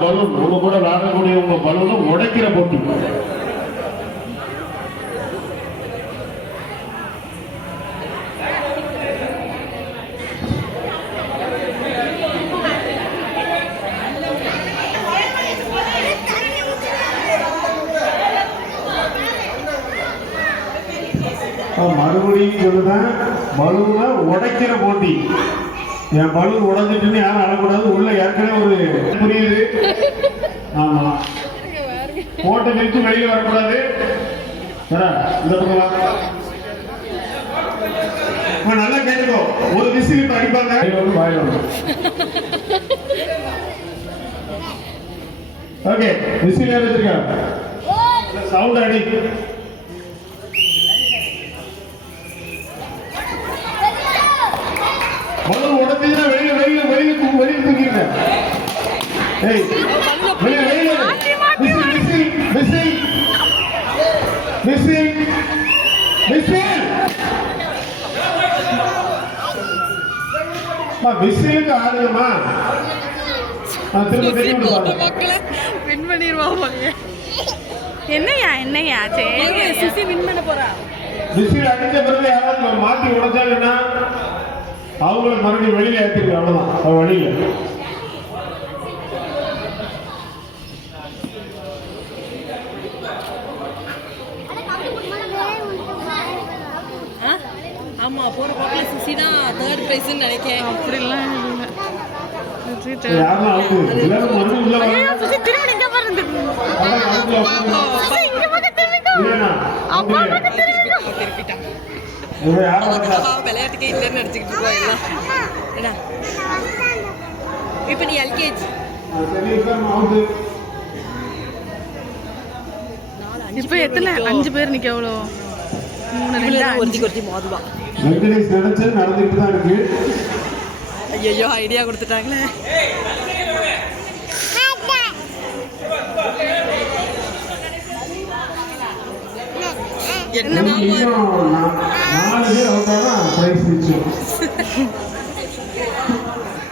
Balloon உங்க கூட விளையாடக்கூடிய உங்க பலூனை உடைக்கிற போட்டி. மறுபடியும் சொல்லுதான் பலூனை உடைக்கிற போட்டி. என் பலூன் உடஞ்சிட்டுன்னு யாரும் அழக்கூடாது. உள்ள ஏற்கனவே ஒரு புரியுது. ஆமா போட்டு நிறுத்தி வெளியே வரக்கூடாது. இந்த பக்கம் நல்லா கேட்டுக்கோ. ஒரு விசில் இப்ப அடிப்பாங்க. ஓகே விசில் எடுத்துருக்க சவுண்ட் அடி. பலூன் உடஞ்சிச்சுன்னா வெளியே வெளியே வெளியே வெளியே தூக்கிடுங்க. ஏய் வெளியே வெளியே whistle whistle whistle whistle whistle விசிலுக்கு ஆடுமா? திரும்ப தெரியும் வின் பண்ணிடுவா. என்னையா என்னையா சரி சுசி வின் பண்ண போறா. விசில் அடிச்ச பிறகு யாராவது மாத்தி உடைச்சாங்கன்னா அவங்கள மறுபடியும் வெளியில ஏற்றிருக்கு. அவ்வளவுதான் வழியில. ஆமா போற போக்குல சுசி தான் தேர்ட் பிரைஸ் நினைக்கிறேன். அப்படிலாம் விளையாட்டுக்கே இல்லைன்னு நினைச்சுக்கிட்டு இருக்கோம். இப்ப நீ எல்கேஜி இப்ப எத்தனை 5 பேர் நிக்க எவ்வளோ 3 மோதுவா நடந்துட்டு தான் இருக்கு. ஐயோ ஐடியா கொடுத்துட்டாங்களே.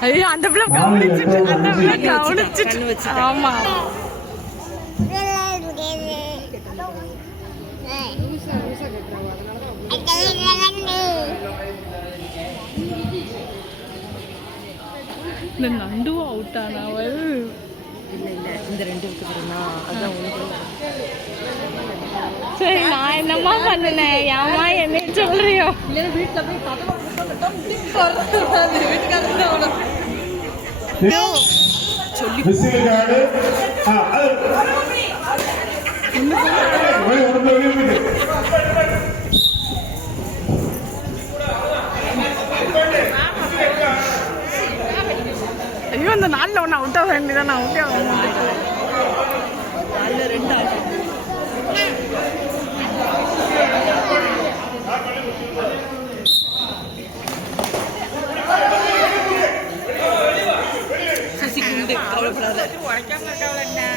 ஐயோ அந்த பிள்ளை கவனிச்சுட்டு. ஆமா இந்த நண்டுவும் அவுட் ஆனவள். இல்லை இல்லை இந்த 2 இருக்குதுன்னா அதான் உனக்கு. சரி நான் என்னம்மா பண்ணுனேன்? ஏமா என்ன சொல்றியோ? இல்லைன்னா வீட்டில் போய் சொல்லி ஐயோ அந்த 4ல் 1 அவுட் ஆக வேண்டியதான். நான் அவுட்டே ஆக 4ல் 2 ஆகும். கவலைப்படாத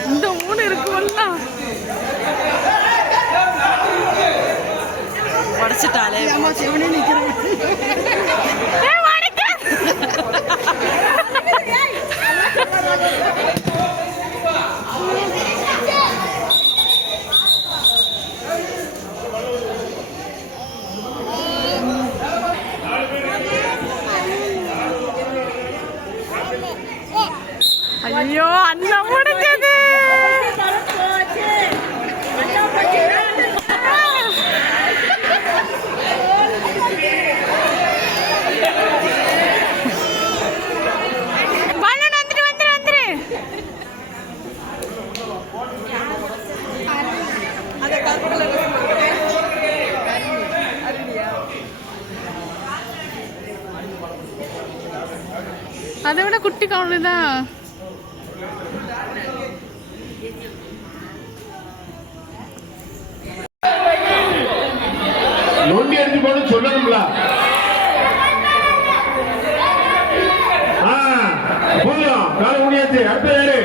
இந்த 3 இருக்கும்ல உடச்சிட்டாலே நிக்கிறேன். ஐயோ அண்ணா முடிஞ்சது. அதை விட குட்டி கவுனுதான். நோண்டி அடிச்சு போட்டு சொல்லணும்ல. போதும் கால முடியாச்சு. அடுத்த யாரு?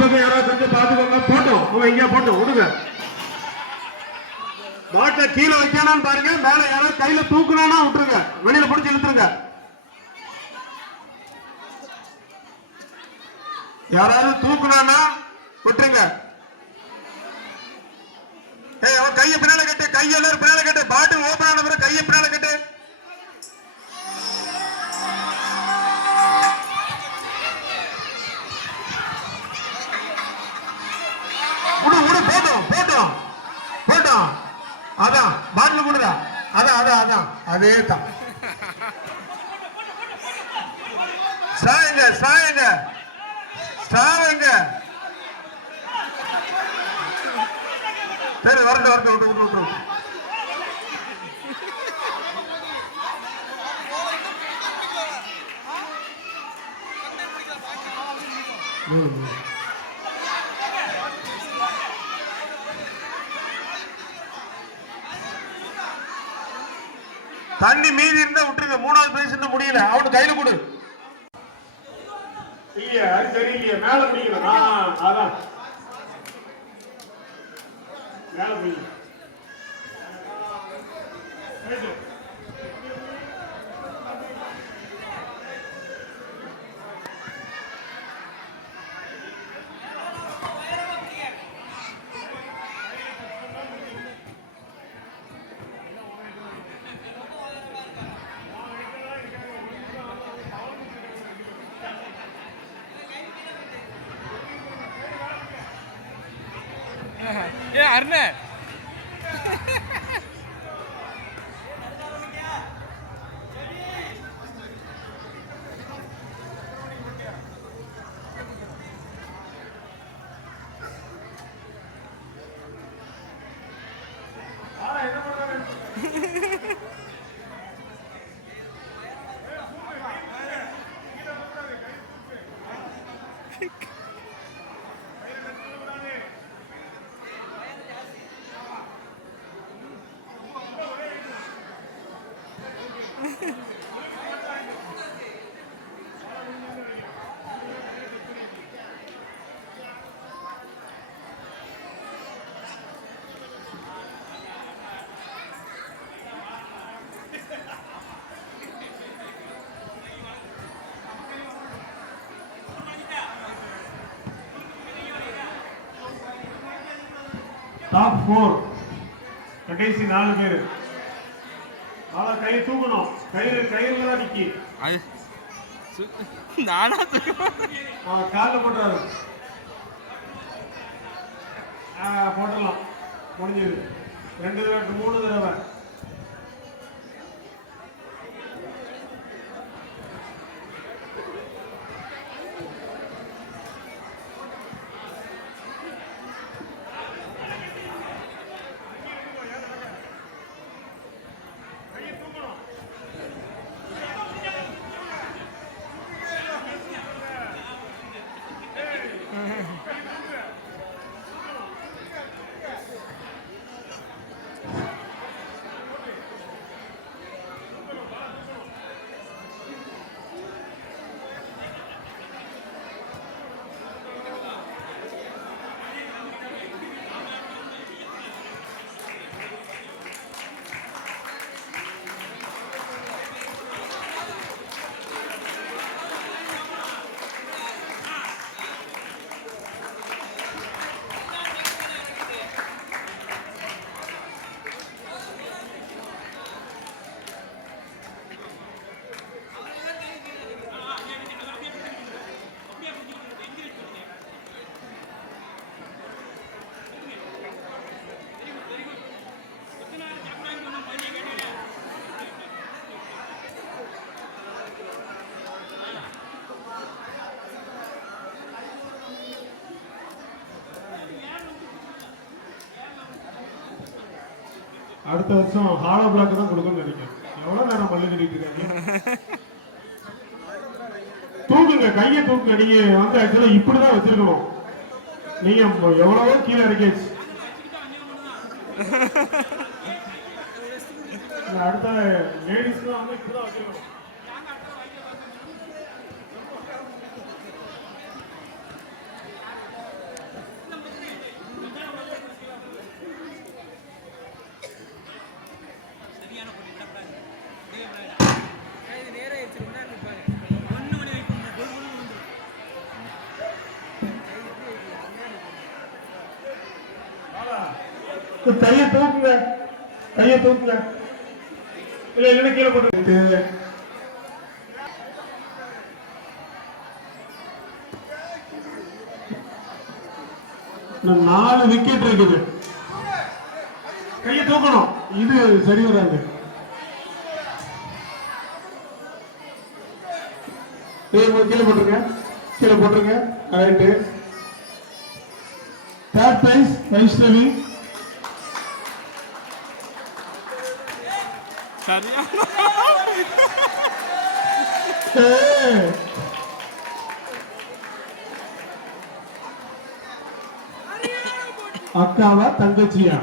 பக்கம் யாராவது கொஞ்சம் பாத்துக்கோங்க. போட்டோம் அவங்க எங்கேயா போட்டோம் விடுங்க. பாட்டை கீழே வைக்கணும்னு பாருங்க. மேல யாராவது கையில தூக்கணும்னா விட்டுருங்க. வெளியில பிடிச்சி இழுத்துருங்க. யாராவது தூக்கணும்னா விட்டுருங்க. அவன் கையை பின்னால கட்டு. கையெல்லாம் பின்னால கட்டு. பாட்டில் ஓபன் ஆன பிறகு கையை பின்னால கட்டு. போட்டோம் போட்டோம் போட்டோம். அதான் பாட்டில் கொடுதா. அதான் அதான் அதான் அதே தான். சாயங்க சாயங்க சாயங்க. சரி வரட்டு வரட்டு விட்டு விட்டு விட்டு. தண்ணி மீதி இருந்தா விட்டுருங்க. மூணாவது பிரைஸ் இன்னும் முடியல. அவனுக்கு கையில கொடு. இல்லையா அது சரி இல்லையா மேல பிடிக்கணும். அதான் மேல பிடிக்கணும். அருணே டாப் 4 கடைசி 4 பேர். ஆளா கை தூக்கணும். கயிறுல தான் நிக்கி. நானா காலில் போட்டுறாரு. போட்டலாம் முடிஞ்சது. 2 தடவை 3 தடவை. அடுத்த வருஷம் ஹாலோ பிளாக் தான் கொடுக்கணும்னு நினைக்கிறேன். எவ்வளவு நேரம் மல்லு கட்டிட்டு இருக்காங்க. தூக்குங்க, கையை தூக்குங்க. நீங்க வந்து ஆக்சுவலா இப்படிதான் வச்சிருக்கணும். நீங்க எவ்வளவோ கீழே இறக்கியாச்சு. அடுத்த லேடிஸ் தான் வந்து இப்படிதான் வச்சிருக்கணும். கையை தூக்குங்க, கையை தூக்குங்க. இல்ல இல்ல கீழே போட்டு. இன்னும் 4 விக்கெட் இருக்குது. கையை தூக்கணும், இது சரி வராது. கீழே போட்டுருங்க, கீழே போட்டுருங்க. ரைட்டு. Third prize Vaishnavi. அக்காவா தங்கச்சியா?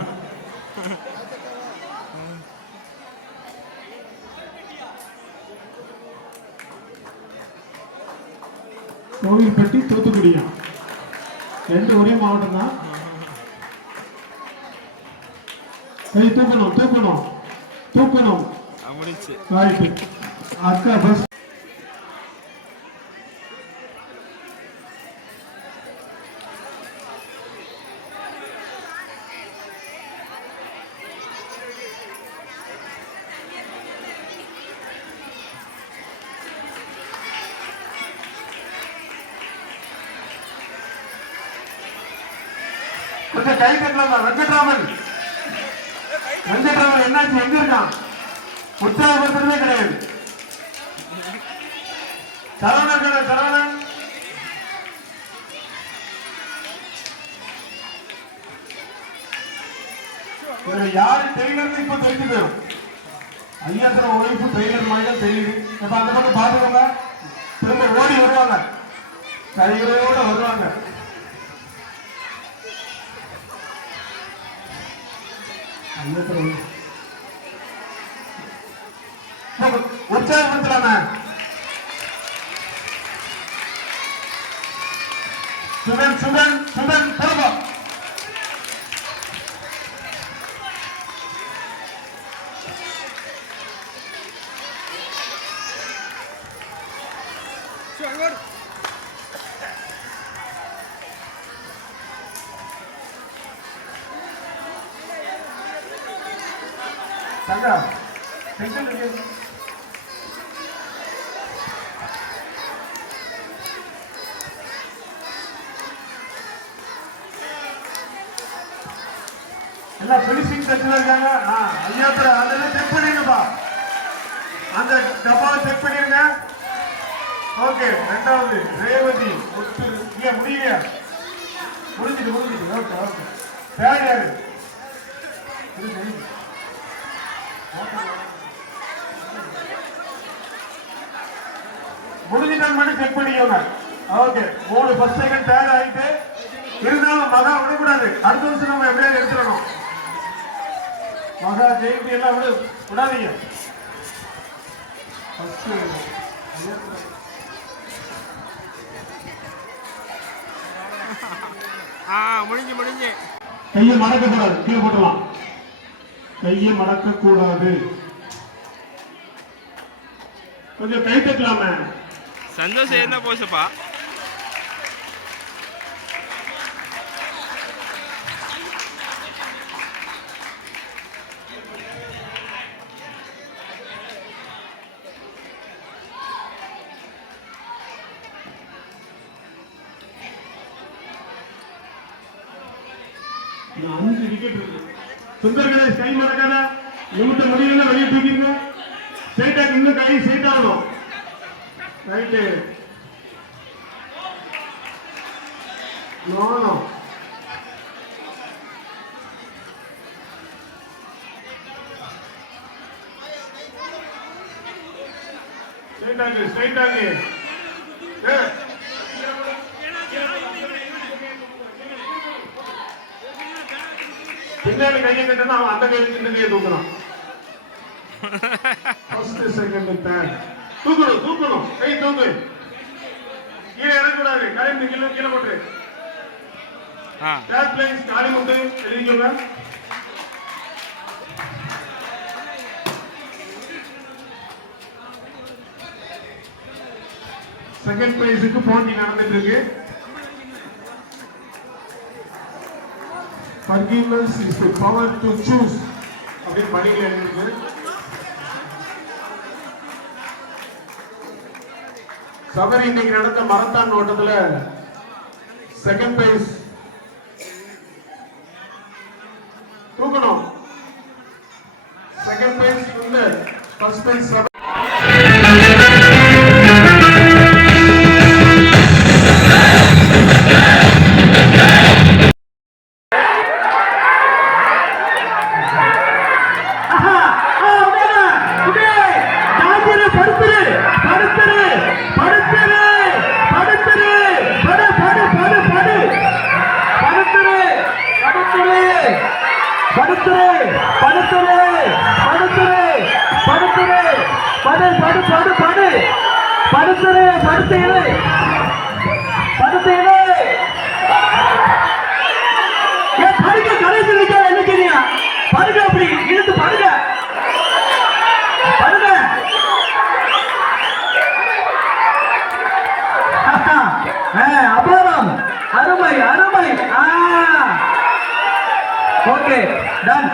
கோவில்பட்டி தூத்துக்குடியா? 2 ஒரே மாவட்டம் தான். தூக்கணும் தூக்கணும் தூக்கணும். அக்கா பஸ். கொஞ்சம் கை கட்டலாமா? வெங்கட்ராமன், வெங்கட்ராமன் என்னாச்சு? எங்க இருக்கான்? உற்சாகப்படுத்துறதே கிடையாது. சரவணன், சரவணன் யாரு டெய்லர் இப்ப தெரிஞ்சு போயிடும். ஐயாத்திர உழைப்பு டெய்லர் மாதிரி தான் தெரியுது. இப்ப அந்த பக்கம் பாத்துக்கோங்க, திரும்ப ஓடி வருவாங்க, கைகளோட வருவாங்க. உற்சாகப்படுத்தலாம? சுதன் சுதன் சுதன் போகும். தங்கா செங்கல் இருக்கு. எல்லாம் பினிஷிங் டச்ல இருக்காங்க. ஐயாத்திர அதெல்லாம் செக் பண்ணிருங்கப்பா, அந்த டப்பாவை செக் பண்ணிருங்க. ஓகே. 2வது ரேவதி. முடியலையா? முடிஞ்சிட்டு முடிஞ்சிட்டு. Okay okay. தேர்ட் யாரு? முடிஞ்சிட்டான்னு மட்டும் செக் பண்ணிக்கோங்க. ஓகே. 3 ஃபர்ஸ்ட் செகண்ட் தேர்ட் ஆயிட்டு இருந்தாலும் மகா விடக்கூடாது. அடுத்த வருஷம் நம்ம எப்படியாவது எடுத்துடணும். மகா ஜெயந்தி எல்லாம் விடாதீங்க. முடிஞ்சு கையை மடக்க கூடாது, கீழே போட்டலாம். கையை மடக்க கூடாது. கொஞ்சம் கை தட்டலாமே. சந்தோஷம் என்ன போச்சுப்பா? இன்னும் 5 விக்கெட் இருக்கு. சுந்தர் கணேஷ் கை மடக்காத, நிமிட்ட முடியல வெளியே தூக்கிடுங்க. ஸ்ட்ரைட்டாக இன்னும் கை ஸ்ட்ரைட் ஆகணும். ரைட்டு. நோ ஸ்ட்ரைட்டாக ஸ்ட்ரைட்டாக. பின்னாடி கையை கட்டணும், அவன் அந்த கையை இந்த கையை தூக்கணும். ஃபர்ஸ்ட் செகண்ட் தேர்ட் தூக்கணும் தூக்கணும். கை தூக்கு, கீழே இறங்கக்கூடாது. கரைந்து கீழே போட்டு. தேர்ட் பிளேஸ் காளிமுத்து எழுதிக்கோங்க. செகண்ட் பிரைஸுக்கு போட்டி நடந்துட்டு இருக்கு. forgiveness is the power to choose அப்படியே படிக்கல எழுதிருக்கு. சபரி இன்னைக்கு நடந்த மரத்தான் ஓட்டத்துல செகண்ட் பிரைஸ் தூக்கணும். Second prize winner, first prize Sabari. அபாரம், அருமை அருமை. Okay ton.